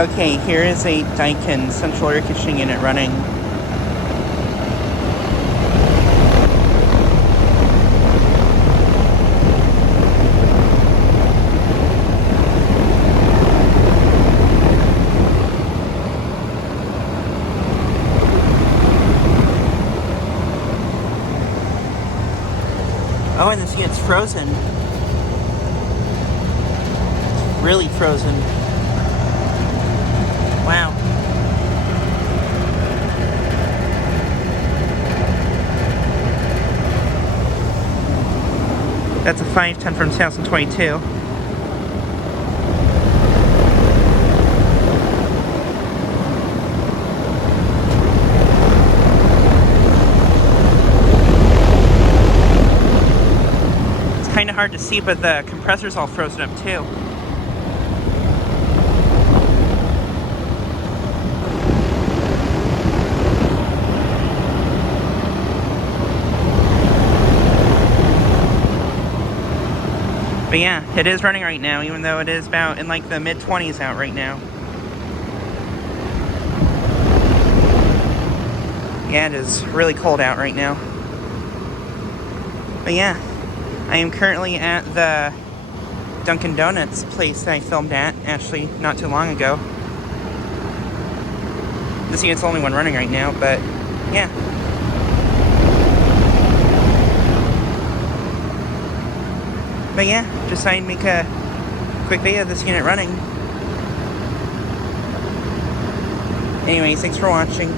Okay, here is a Daikin central air conditioning unit running. Oh, and this unit's frozen. It's really frozen. Wow. That's a 510 from 2022. It's kind of hard to see, but the compressor's all frozen up too. But yeah, it is running right now, even though it is about in like the mid-20s out right now. Yeah, it is really cold out right now. But yeah, I am currently at the Dunkin Donuts place that I filmed at, actually, not too long ago. This unit's the only one running right now, but yeah. But yeah, just decided to make a quick video of this unit running. Anyways, thanks for watching.